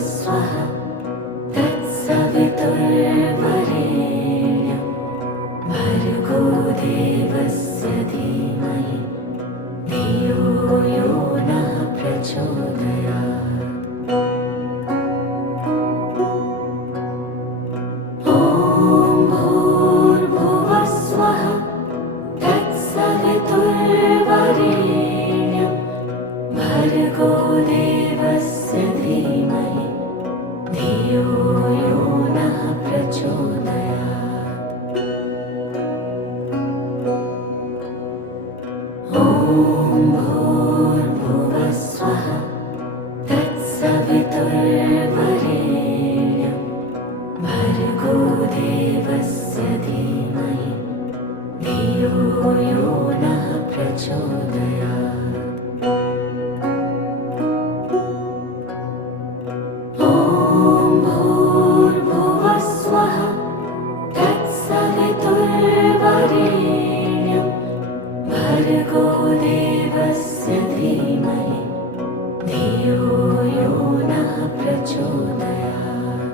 स्वः तत्सवितुर्वरेण्यं भर्गो देवस्य धीमहि धियो यो नः प्रचोदयात्। ॐ भूर्भुवः स्वः तत्सवितुर्वरेण्यं भर्गो देवस्य धीमहि धियो यो नः प्रचोदयात्। ॐ भूर्भुवः स्वः तत्सवितुर्वरेण्यं भर्गो देवस्य धीमहि धियो यो नः प्रचोदयात्। ॐ भूर्भुवः स्वः तत्सवितुर्वरेण्यं भर्गो देवस्य धीमहि धियो यो नः प्रचोदयात्।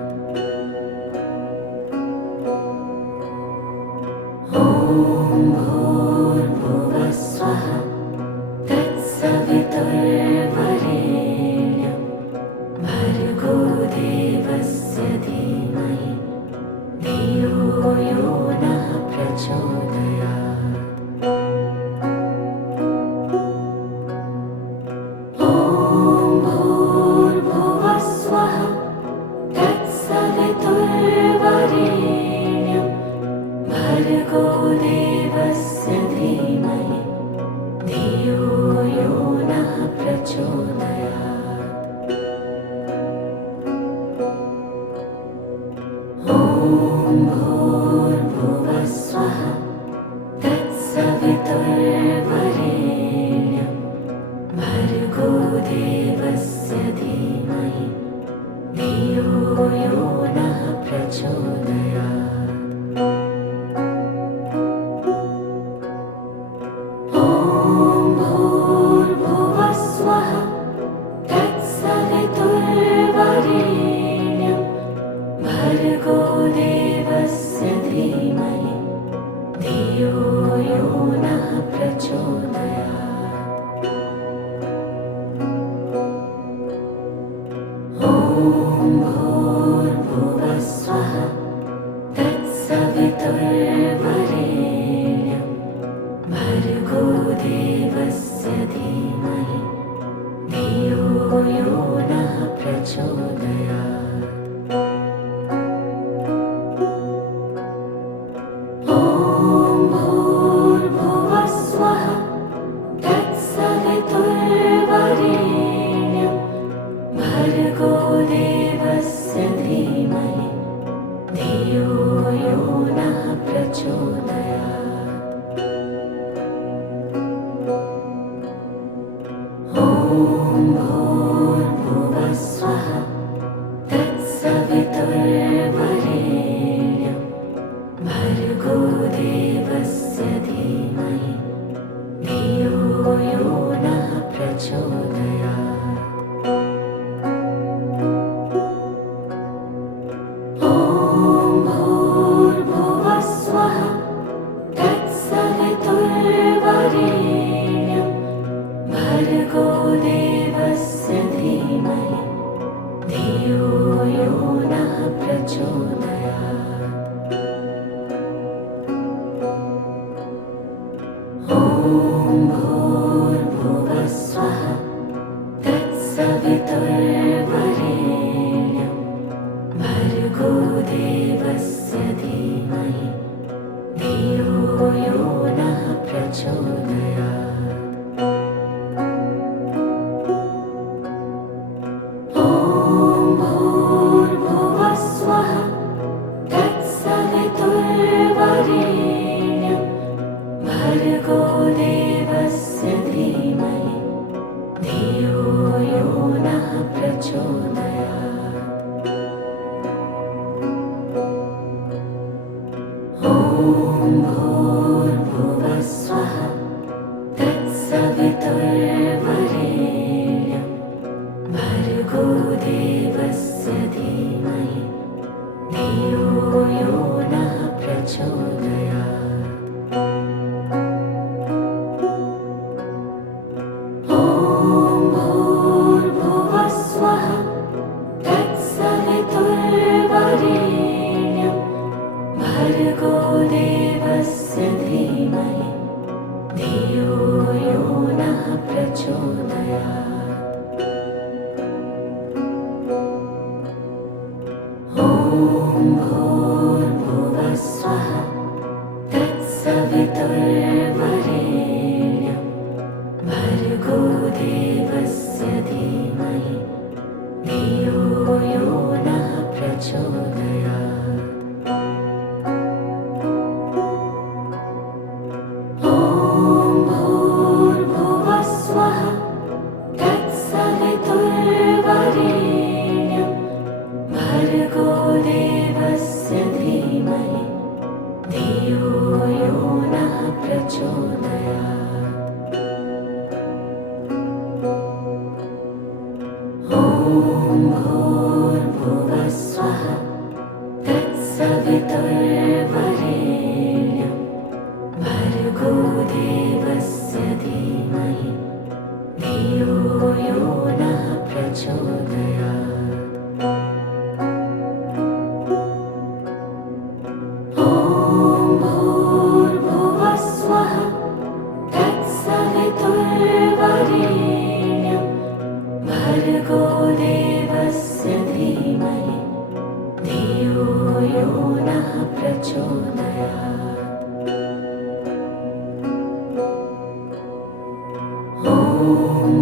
ॐ भूर्भुवः स्वः तत्सवितुर्वरेण्यं भर्गो देवस्य धीमहि धियो यो नः प्रचोदयात्। ॐ भूर्भुवः स्वः तत्सवितुर्वरेण्यं भर्गो देवस्य धीमहि धियो यो नः प्रचोदयात्। ॐ भूर्भुवः स्वः तत्सवितुर्वरेण्यं भर्गो देवस्य धीमहि धियो यो नः प्रचोदयात्। ॐ भूर्भुवः स्वः तत्सवितुर्वरेण्यं भर्गो देवस्य धीमहि धियो यो नः प्रचोदयात्। ॐ भूर्भुवः स्वः तत्सवितुर्वरेण्यं भर्गो देवस्य धीमहि धियो यो नः प्रचोदयात्। ॐ भूर्भुवः स्वः तत्सवितुर्वरेण्यं भर्गो देवस्य धीमहि धियो यो नः प्रचोदयात्। ॐ भूर्भुवः स्वः तत्सवितुर्वरेण्यं भर्गो देवस्य धीमहि धियो यो नः प्रचोदयात्। ॐ भूर्भुवः स्वः तत्सवितुर्वरेण्यं भर्गो देवस्य धीमहि धियो यो नः प्रचोदयात्। ॐ भूर्भुवः स्वः तत्सवितुर्वरेण्यं भर्गो देवस्य धीमहि धियो यो नः प्रचोदयात्। ॐ भूर्भुवः स्वः देवस्य धीमहि धियो यो नः प्रचोदयात्। ॐ भूर्भुवः स्वः तत्सवितुर्वरेण्यं भर्गो देवस्य धीमहि धियो यो नः प्रचोदयात्। ॐ भूर्भुवः स्वः तत्सवितुर्वरेण्यं भर्गो देवस्य धीमहि धियो यो नः प्रचोदयात्। ॐ भूर्भुवः स्वः तत्सवितुर्वरेण्यं भर्गो देवस्य धीमहि धियो यो नः प्रचोदयात्। ॐ भूर्भुवः स्वः तत्सवितुर्वरेण्यं भर्गो देवस्य धीमहि धियो यो नः प्रचोदयात्। ॐ भूर्भुवः स्वः तत्सवितुर्वरेण्यं भर्गो देवस्य धीमहि धियो यो नः प्रचोदयात्। ॐ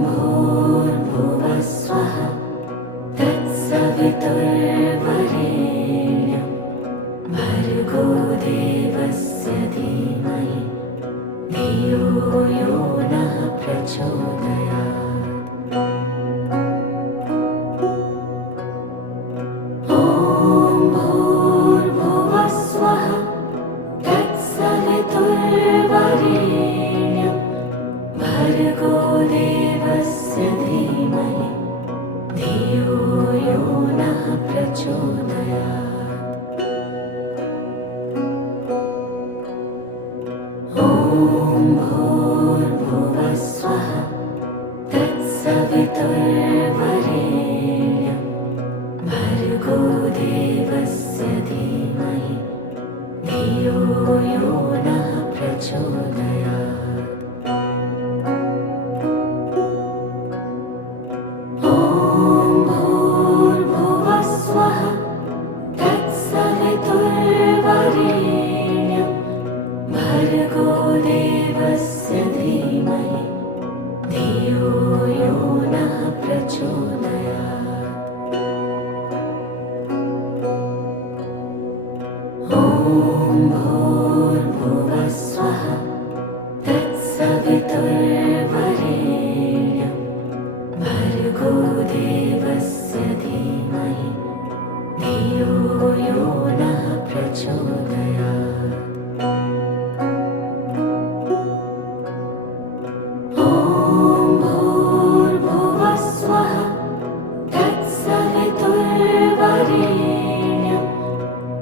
भूर्भुवः स्वः तत्सवितुर्वरेण्यं भर्गो देवस्य धीमहि धियो यो नः प्रचोदयात्। ॐ भूर्भुवः स्वः तत्सवितुर्वरेण्यं भर्गो देवस्य धीमहि धियो यो नः प्रचोदयात्। ॐ भूर्भुवः स्वः तत्सवितुर्वरेण्यं भर्गो देवस्य धीमहि धियो यो नः प्रचोदयात्। ॐ भूर्भुवः स्वः तत्सवितुर्वरेण्यं भर्गो देवस्य धीमहि धियो यो नः प्रचोदयात्। ॐ भूर्भुवः स्वः तत्सवितुर्वरेण्यं भर्गो देवस्य धीमहि धियो यो नः प्रचोदयात्। ॐ भूर्भुवः स्वः तत्सवितुर्वरेण्यं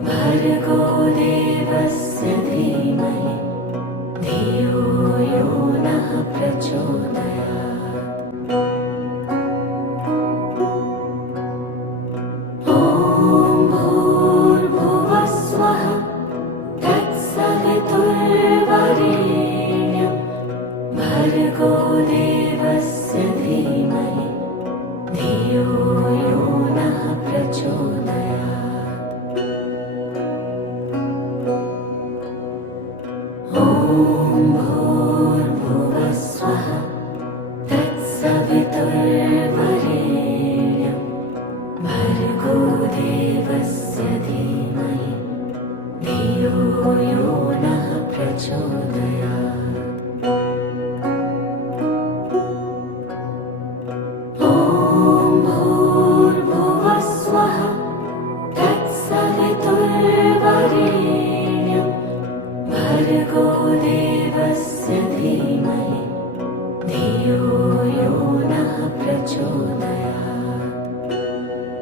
भर्गो देवस्य धीमहि धियो यो नः प्रचोदयात्। ॐ भूर्भुवः स्वः तत्सवितुर्वरेण्यं भर्गो देवस्य धीमहि धियो यो नः प्रचोदयात्। ॐ भूर्भुवः स्वः तत्सवितुर्वरेण्यं भर्गो देवस्य धीमहि धियो यो नः प्रचोदयात्। ॐ भूर्भुवः स्वः तत्सवितुर्वरेण्यं भर्गो देवस्य धीमहि धियो यो नः प्रचोदयात्। ॐ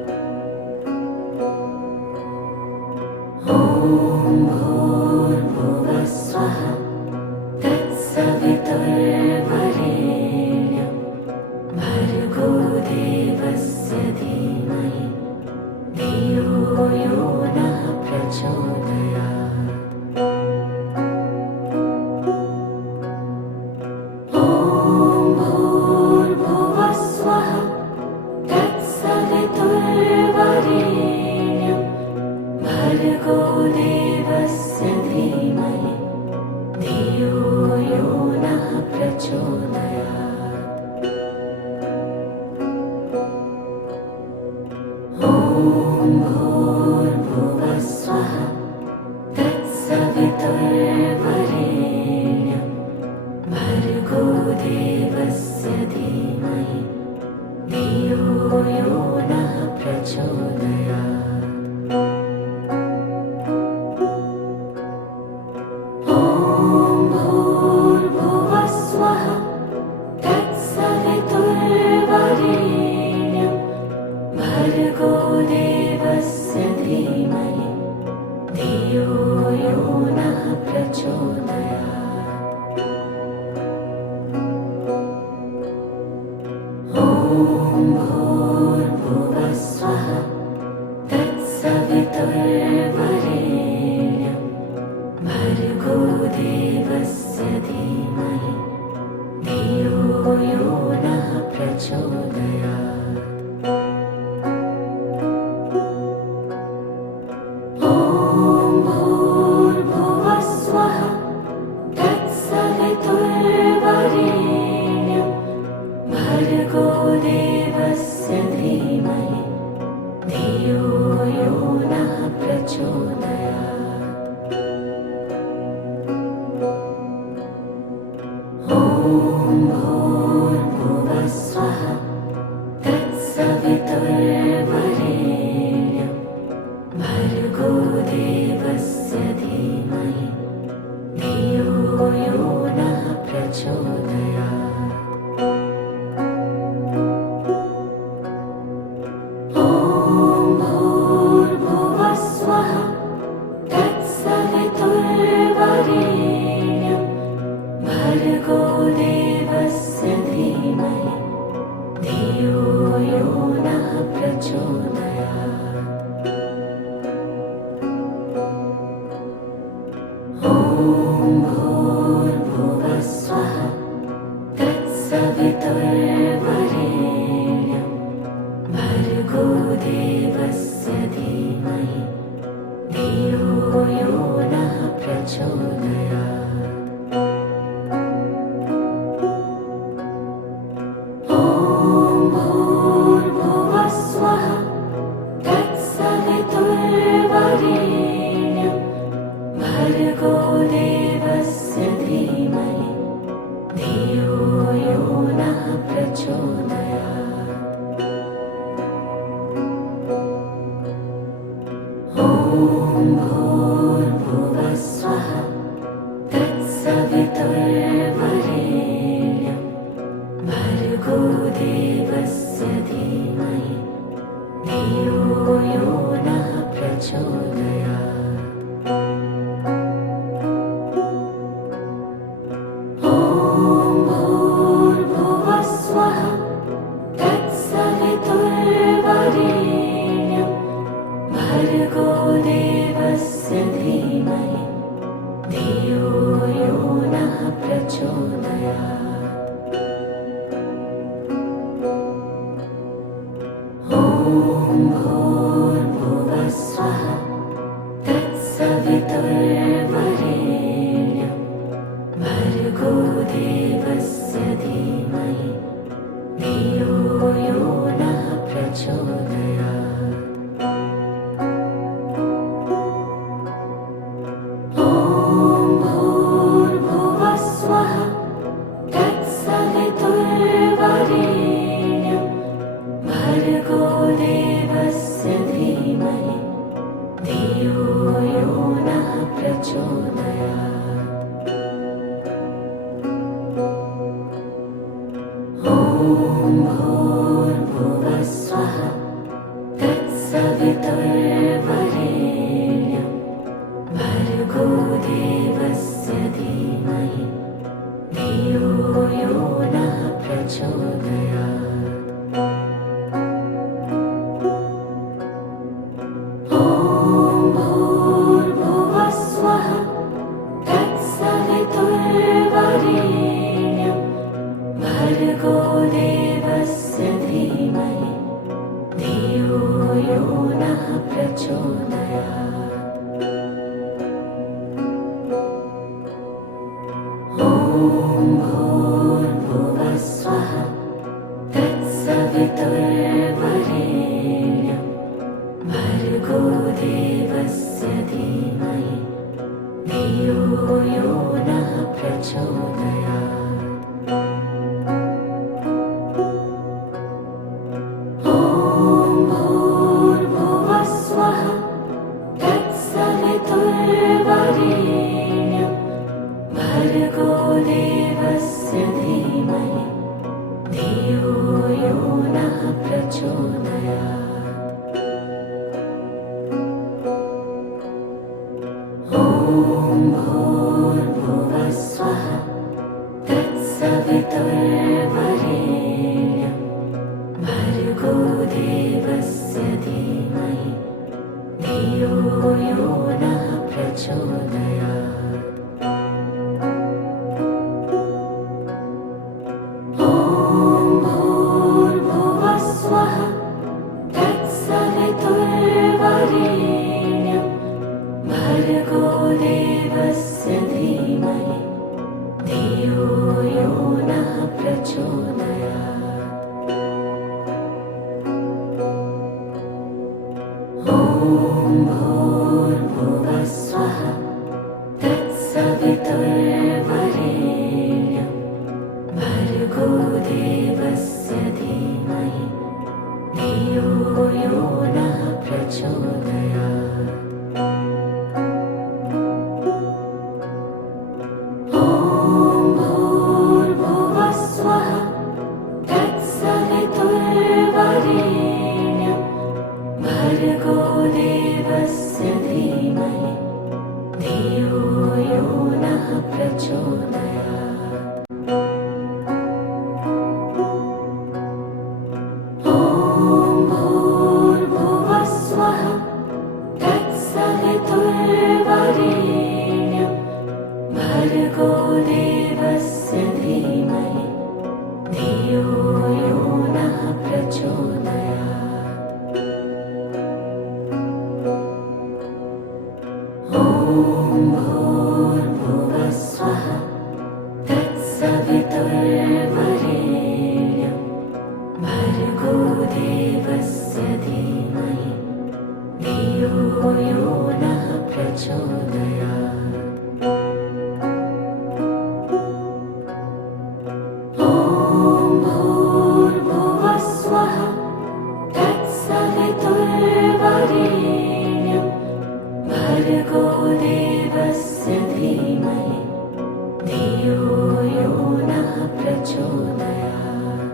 प्रचोदयात्। ॐ भूर्भुवः स्वः तत्सवितुर्वरेण्यं भर्गो देवस्य धीमहि धियो यो नः प्रचोदयात्। ॐ भूर्भुवः स्वः तत्सवितुर्वरेण्यं भर्गो देवस्य धीमहि धियो यो नः प्रचोदयात्। ॐ भूर्भुवः स्वः तत्सवितुर्वरेण्यं भर्गो देवस्य धीमहि धियो यो नः प्रचोदयात्। ॐ भूर्भुवः स्वः तत्सवितुर्वरेण्यं भर्गो देवस्य धीमहि धियो यो नः प्रचोदयात्। ॐ भूर्भुवः स्वः तत्सवितुर्वरेण्यं भर्गो देवस्य धीमहि धियो यो नः प्रचोदयात्। ॐ भूर्भुवः स्वः तत्सवितुर्वरेण्यं भर्गो देवस्य धीमहि धियो यो नः प्रचोदयात्। ॐ भूर्भुवः स्वः तत्सवितुर्वरेण्यं भर्गो देवस्य धीमहि धियो यो नः प्रचोदयात्। ॐ भूर्भुवः स्वः तत्सवितुर्वरेण्यं भर्गो देवस्य धीमहि धियो यो नः प्रचोदयात्। ॐ भूर्भुवः स्वः तत्सवितुर्वरेण्यं भर्गो देवस्य धीमहि धियो यो नः प्रचोदयात्। ॐ भूर्भुवः स्वः तत्सवितुर्वरेण्यं भर्गो देवस्य धीमहि धियो यो नः प्रचोदयात्। ॐ भूर्भुवः स्वः तत्सवितुर्वरेण्यं भर्गो देवस्य धीमहि धियो यो नः प्रचोदयात्। ॐ भूर्भुवः स्वः तत्सवितुर्वरेण्यं भर्गो देवस्य धीमहि धियो यो नः प्रचोदयात्। ॐ भूर्भुवः स्वः तत्सवितुर्वरेण्यं भर्गो देवस्य धीमहि धियो यो नः प्रचोदयात्। ॐ भूर्भुवः स्वः तत्सवितुर्वरेण्यं भर्गो देवस्य धीमहि धियो यो नः प्रचोदयात्। ॐ भूर्भुवः प्रचोदयात्। ॐ भूर्भुवः स्वः तत्सवितुर्वरेण्यं भर्गो देवस्य धीमहि धियो यो नः प्रचोदयात्।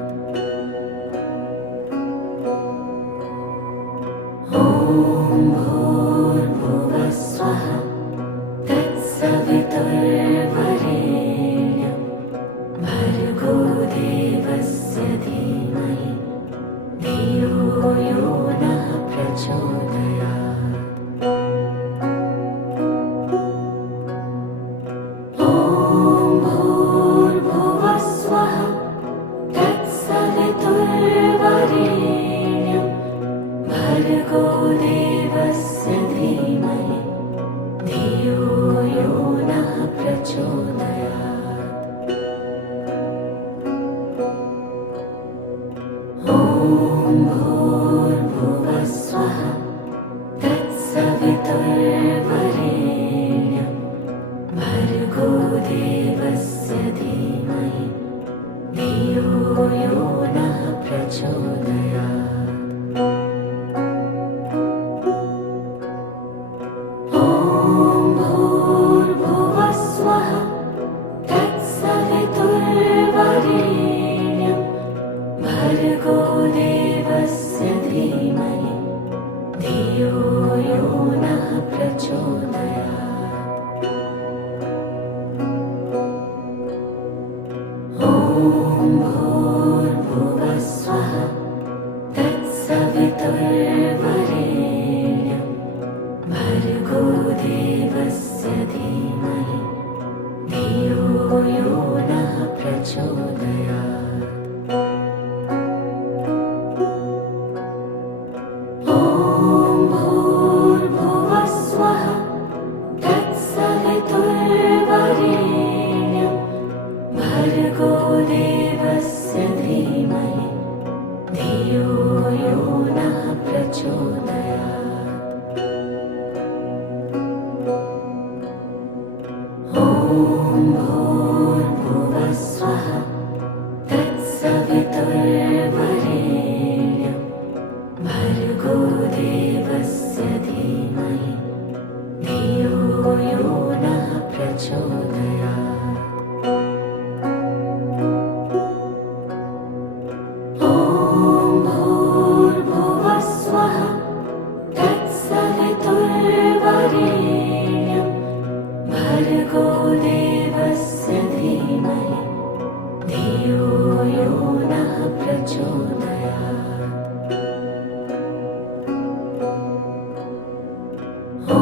ॐ भूर्भुवः स्वः तत्सवितुर्वरेण्यं भर्गो देवस्य धीमहि धियो यो नः प्रचोदयात्। ॐ भूर्भुवः स्वः तत्सवितुर्वरेण्यं भर्गो देवस्य धीमहि धियो यो नः प्रचोदयात्। ॐ भूर्भुवः स्वः तत्सवितुर्वरेण्यं भर्गो देवस्य धीमहि धियो यो नः प्रचोदयात्। ॐ भूर्भुवः स्वः तत्सवितुर्वरेण्यं भर्गो देवस्य धीमहि धियो यो नः प्रचोदयात्। ॐ भूर्भुवः स्वः तत्सवितुर्वरेण्यं भर्गो देवस्य धीमहि धियो यो नः प्रचोदयात्। ॐ भूर्भुवः स्वः तत्सवितुर्वरेण्यं भर्गो देवस्य धीमहि धियो यो नः प्रचोदयात्। ॐ भूर्भुवः स्वः तत्सवितुर्वरेण्यं भर्गो देवस्य धीमहि धियो यो नः प्रचोदयात्। ॐ भूर्भुवः स्वः तत्सवितुर्वरेण्यं भर्गो देवस्य धीमहि धियो यो नः प्रचोदयात्। ॐ